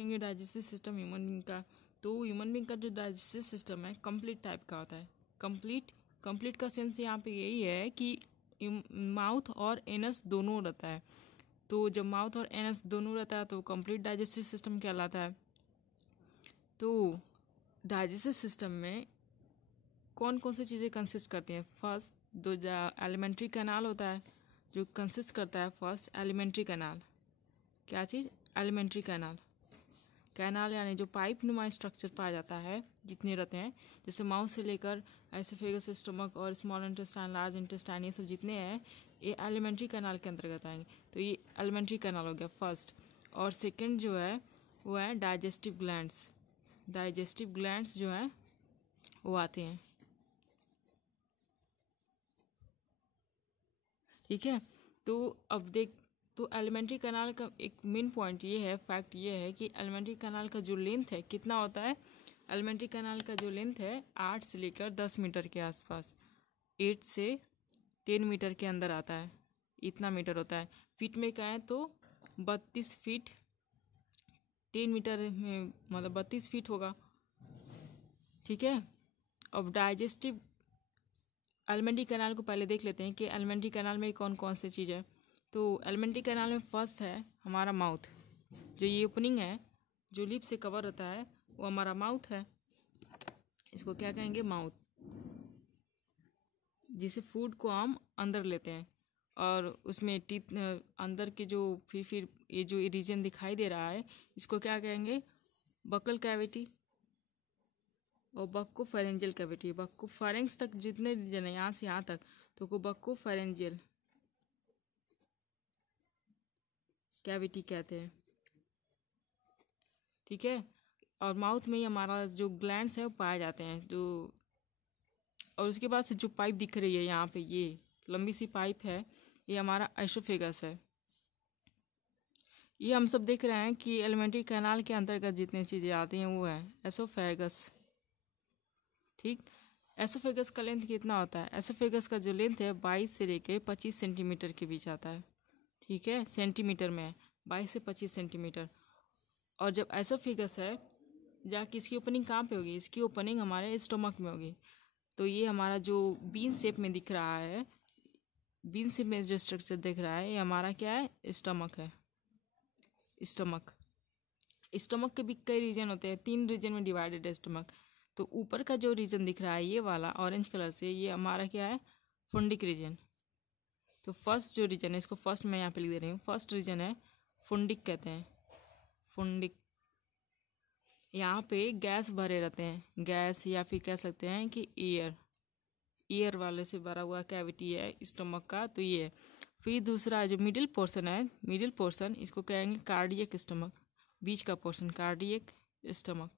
देखेंगे digestive system human being का, तो ह्यूमन बींग का जो डाइजेस्टिव सिस्टम है कंप्लीट टाइप का होता है। कंप्लीट का सेंस यहाँ पे यही है कि माउथ और एनस दोनों रहता है। तो जब माउथ और एनस दोनों रहता है तो कंप्लीट डाइजेस्टिव सिस्टम कहलाता है। तो डाइजेस्टिव सिस्टम में कौन कौन सी चीज़ें कंसिस्ट करती हैं? फर्स्ट जो एलिमेंट्री कैनाल होता है जो कंसिस्ट करता है फर्स्ट एलिमेंट्री कैनाल। क्या चीज़? एलिमेंट्री कैनाल यानी जो पाइप नुमा स्ट्रक्चर पाया जाता है जितने रहते हैं, जैसे माउथ से लेकर एसोफेगस, स्टमक और स्मॉल इंटेस्टाइन, लार्ज इंटेस्टाइन, ये सब जितने हैं ये एलिमेंट्री कैनाल के अंतर्गत आएंगे। तो ये एलिमेंट्री कैनाल हो गया फर्स्ट। और सेकंड जो है वो है डाइजेस्टिव ग्लैंड्स। डाइजेस्टिव ग्लैंड्स जो है वो आते हैं, ठीक है। तो अब देख, तो एलिमेंट्री कैनाल का एक मेन पॉइंट ये है, फैक्ट ये है कि एलिमेंट्री कैनाल का जो लेंथ है कितना होता है? एलिमेंट्री कैनाल का जो लेंथ है 8 से लेकर 10 मीटर के आसपास, 8 से 10 मीटर के अंदर आता है, इतना मीटर होता है। फीट में कहें तो 32 फीट, 10 मीटर में मतलब 32 फीट होगा, ठीक है। अब डाइजेस्टिव एलिमेंट्री कैनाल को पहले देख लेते हैं कि एलिमेंट्री कैनाल में कौन कौन सी चीज़ है। तो एलिमेंट्री कैनाल में फर्स्ट है हमारा माउथ। जो ये ओपनिंग है जो लिप से कवर रहता है वो हमारा माउथ है। इसको क्या कहेंगे? माउथ, जिसे फूड को हम अंदर लेते हैं। और उसमें टीथ अंदर के जो फिर ये जो रीजन दिखाई दे रहा है इसको क्या कहेंगे? बकल कैविटी और बक्को फेरेंजियल कैविटी। बक्को फेरेंक्स तक जितने रीजन है यहाँ से यहाँ तक तो को बक्को फेरेंजियल कैविटी कहते हैं, ठीक है। और माउथ में ही हमारा जो ग्लैंड्स है वो पाए जाते हैं। जो और उसके बाद से जो पाइप दिख रही है यहाँ पे, ये लंबी सी पाइप है, ये हमारा एसोफेगस है। ये हम सब देख रहे हैं कि एलिमेंट्री कैनाल के अंतर्गत जितनी चीज़ें आती हैं वो है एसोफेगस, ठीक। एसोफेगस का लेंथ कितना होता है? एसोफेगस का जो लेंथ है 22 से लेकर 25 सेंटीमीटर के बीच आता है, ठीक है। सेंटीमीटर में है 22 से 25 सेंटीमीटर। और जब एसोफेगस है जाके इसकी ओपनिंग कहाँ पे होगी? इसकी ओपनिंग हमारे स्टमक में होगी। तो ये हमारा जो बीन शेप में दिख रहा है, बीन शेप में जो स्ट्रक्चर दिख रहा है ये हमारा क्या है? स्टमक है। स्टमक के भी कई रीजन होते हैं, 3 रीजन में डिवाइडेड है स्टमक। तो ऊपर का जो रीजन दिख रहा है ये वाला ऑरेंज कलर से, ये हमारा क्या है? फुंडिक रीजन। तो फर्स्ट जो रीजन है, इसको फर्स्ट मैं यहाँ पे लिख दे रही हूँ, फर्स्ट रीजन है फुंडिक कहते हैं, फुंडिक। यहाँ पे गैस भरे रहते हैं, गैस या फिर कह सकते हैं कि ईयर वाले से भरा हुआ कैविटी है स्टमक का, तो ये है। फिर दूसरा जो मिडिल पोर्शन है, मिडिल पोर्शन इसको कहेंगे कार्डियक स्टमक, बीच का पोर्शन कार्डियक स्टमक।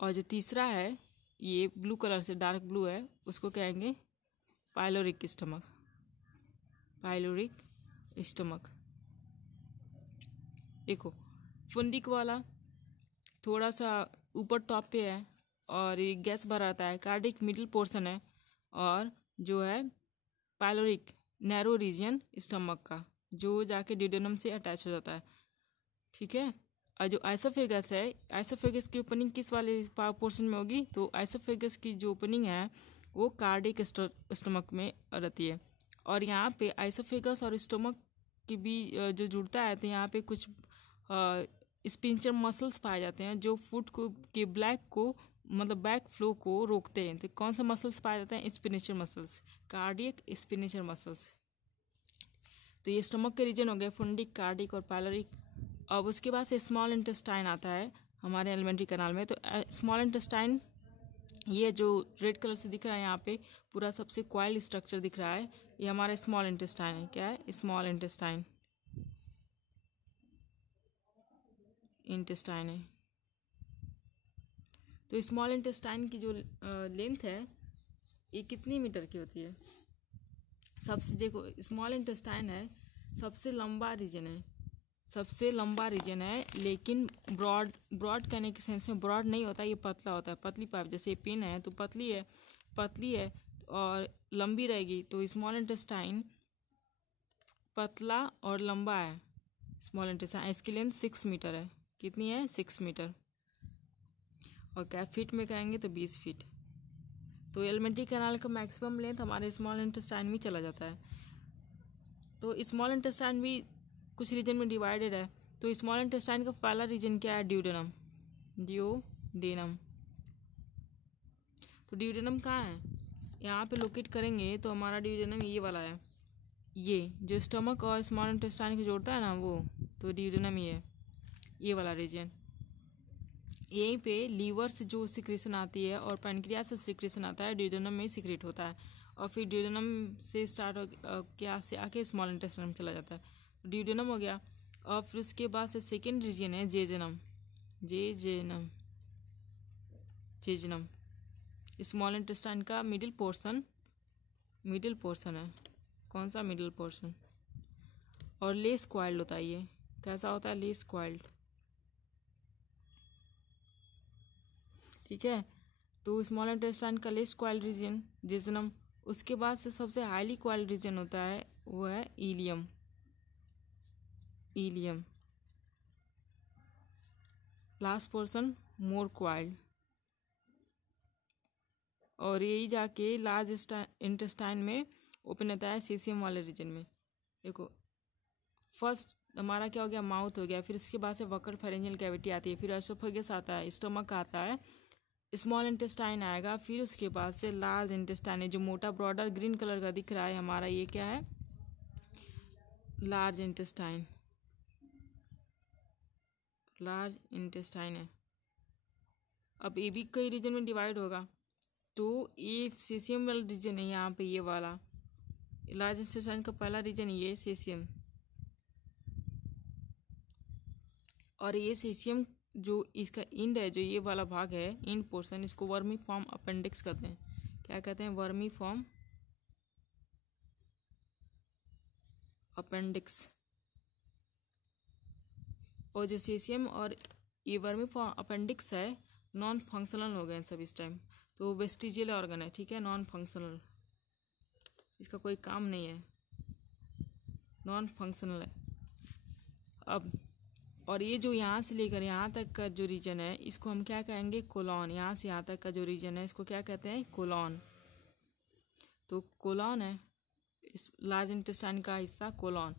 और जो तीसरा है ये ब्लू कलर से डार्क ब्लू है, उसको कहेंगे पाइलोरिक स्टमक, पाइलोरिक स्टमक। देखो फुंडिक वाला थोड़ा सा ऊपर टॉप पे है और ये गैस भरा रहता है, कार्डिक मिडिल पोर्शन है, और जो है पाइलोरिक नैरो रीजन स्टमक का जो जाके डिडोनम से अटैच हो जाता है, ठीक है। और जो आइसोफेगस है, आइसोफेगस की ओपनिंग किस वाले पोर्शन में होगी? तो आइसोफेगस की जो ओपनिंग है वो कार्डिक स्टमक में रहती है। और यहाँ पे आइसोफेगस और स्टमक के बीच जो जुड़ता है तो यहाँ पे कुछ स्पिंचर मसल्स पाए जाते हैं जो फूड को के ब्लैक को मतलब बैक फ्लो को रोकते हैं। तो कौन सा मसल्स पाए जाते हैं? स्पिनेचर मसल्स, कार्डियक स्पिनेचर मसल्स। तो ये स्टमक के रीजन हो गए फुंडिक, कार्डिक और पाइलोरिक। अब उसके बाद से स्मॉल इंटेस्टाइन आता है हमारे एलिमेंट्री कैनाल में। तो स्मॉल इंटेस्टाइन ये जो रेड कलर से दिख रहा है यहाँ पे पूरा सबसे कॉइल स्ट्रक्चर दिख रहा है, ये हमारा स्मॉल इंटेस्टाइन है। क्या है? स्मॉल इंटेस्टाइन है। तो स्मॉल इंटेस्टाइन की जो लेंथ है ये कितनी मीटर की होती है? सबसे देखो स्मॉल इंटेस्टाइन है सबसे लंबा रीजन है, लेकिन ब्रॉड कहने के सेंस में ब्रॉड नहीं होता, ये पतला होता है, पतली पाइप। जैसे पेन है तो पतली है और लंबी रहेगी। तो स्मॉल इंटेस्टाइन पतला और लंबा है, स्मॉल इंटेस्टाइन, इसकी लेंथ 6 मीटर है। कितनी है? 6 मीटर। और क्या फीट में कहेंगे तो 20 फीट। तो एलिमेंट्री कैनाल का मैक्सिमम लेंथ हमारे स्मॉल इंटेस्टाइन में चला जाता है। तो स्मॉल इंटेस्टाइन भी कुछ रीजन में डिवाइडेड है। तो स्मॉल इंटेस्टाइन का पहला रीजन क्या है? ड्यूडेनम। ड्यूडेनम। तो ड्यूडेनम कहाँ है? यहाँ पे लोकेट करेंगे तो हमारा ड्यूडेनम ये वाला है, ये जो स्टमक और स्मॉल इंटेस्टाइन को जोड़ता है ना वो, तो ड्यूडेनम ये वाला रीजन। यहीं पे लीवर से जो सिक्रेशन आती है और पैनक्रियास से सिक्रेशन आता है, ड्यूडेनम में सिक्रेट होता है। और फिर ड्यूडेनम से स्टार्ट हो क्या से आके स्मॉल इंटेस्टाइन में चला जाता है। ड्यूडेनम हो गया। और फिर उसके बाद से सेकेंड रीजन है जेजेनम। जेजेनम स्मॉल इंटेस्टाइन का मिडिल पोर्शन है। कौन सा? Middle portion. और लेस क्वाइल्ड होता है ये। कैसा होता है? Less coiled. ठीक है। तो स्मॉल इंटेस्टाइन का लेस क्वाइल्ड रीजन जेजुनम। उसके बाद से सबसे हाईली क्वाइल्ड रीजन होता है वो है इलियम। लास्ट पोर्शन मोर क्वाइल्ड। और यही जाके लार्ज इंटेस्टाइन में ओपन होता है सीसियम वाले रीजन में। देखो फर्स्ट हमारा क्या हो गया? माउथ हो गया। फिर उसके बाद से वक्र फेरेंजियल कैविटी आती है। फिर एसोफेगस आता है, स्टमक आता है, स्मॉल इंटेस्टाइन आएगा। फिर उसके बाद से लार्ज इंटेस्टाइन है, जो मोटा ब्रॉडर ग्रीन कलर का दिख रहा है हमारा, ये क्या है? लार्ज इंटेस्टाइन है। अब ये भी कई रीजन में डिवाइड होगा। तो ये सीसियम वाला रीजन है यहाँ पे, ये वाला लार्ज इंटेस्टाइन का पहला रीजन ये सीसियम। और ये सीसियम जो इसका इंड है, जो ये वाला भाग है, इंड पोर्शन, इसको वर्मीफॉर्म अपेंडिक्स कहते हैं। क्या कहते हैं? Vermiform appendix. और जो सीसियम और ये वर्मीफॉर्म अपेंडिक्स है, नॉन फंक्शनल हो गए सब इस टाइम। तो वेस्टिजियल ऑर्गन है, ठीक है, नॉन फंक्शनल, इसका कोई काम नहीं है, नॉन फंक्शनल है। अब और ये जो यहाँ से लेकर यहाँ तक का जो रीजन है, इसको हम क्या कहेंगे? कोलॉन। यहाँ से यहाँ तक का जो रीजन है, इसको क्या कहते हैं? कोलॉन। तो कोलॉन है इस लार्ज इंटेस्टाइन का हिस्सा, कोलॉन।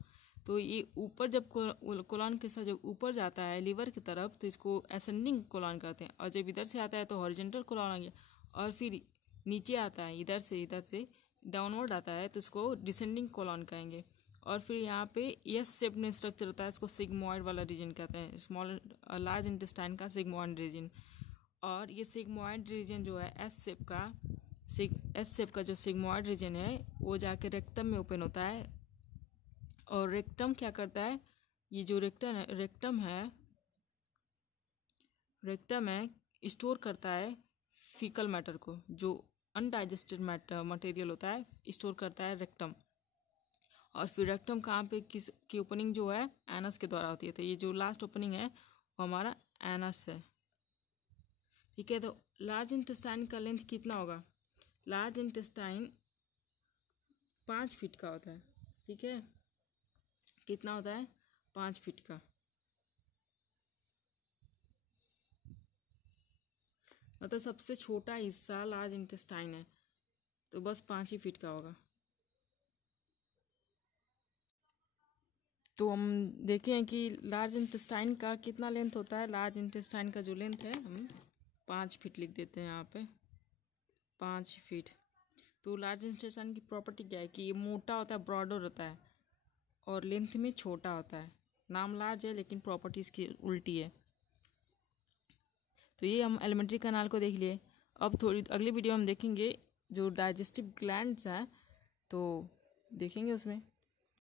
तो ये ऊपर जब कोलॉन के साथ जब ऊपर जाता है लीवर की तरफ, तो इसको असेंडिंग कोलॉन कहते हैं। और जब इधर से आता है तो हॉरिजॉन्टल कोलॉन आ गया। और फिर नीचे आता है, इधर से डाउनवर्ड आता है, तो इसको डिसेंडिंग कोलॉन कहेंगे। और फिर यहाँ पे एस शेप में स्ट्रक्चर होता है, इसको सिग्मोइड वाला रीजन कहते हैं, स्मॉल लार्ज इंटेस्टाइन का सिग्मोइड रीजन। और ये सिग्मोइड रीजन जो है एस शेप का जो सिग्मोइड रीजन है, वो जाके रेक्टम में ओपन होता है। और रेक्टम क्या करता है? ये जो रेक्टम है स्टोर करता है फीकल मैटर को, जो अनडाइजेस्टेड मटेरियल होता है, स्टोर करता है रेक्टम। और फिर रेक्टम कहाँ पे की ओपनिंग जो है एनस के द्वारा होती है। तो ये जो लास्ट ओपनिंग है वो हमारा एनस है, ठीक है। तो लार्ज इंटेस्टाइन का लेंथ कितना होगा? लार्ज इंटेस्टाइन 5 फीट का होता है, ठीक है। कितना होता है? 5 फीट का। मतलब सबसे छोटा हिस्सा लार्ज इंटेस्टाइन है, तो बस 5 ही फीट का होगा। तो हम देखें कि लार्ज इंटेस्टाइन का कितना लेंथ होता है। लार्ज इंटेस्टाइन का जो लेंथ है हम 5 फीट लिख देते हैं यहाँ पे, 5 फीट। तो लार्ज इंटेस्टाइन की प्रॉपर्टी क्या है कि ये मोटा होता है, ब्रॉडर होता है, और लेंथ में छोटा होता है। नाम लार्ज है लेकिन प्रॉपर्टी इसकी उल्टी है। तो ये हम एलिमेंट्री कैनाल को देख लिए। अब थोड़ी अगली वीडियो हम देखेंगे जो डाइजेस्टिव ग्लैंड्स हैं, तो देखेंगे उसमें।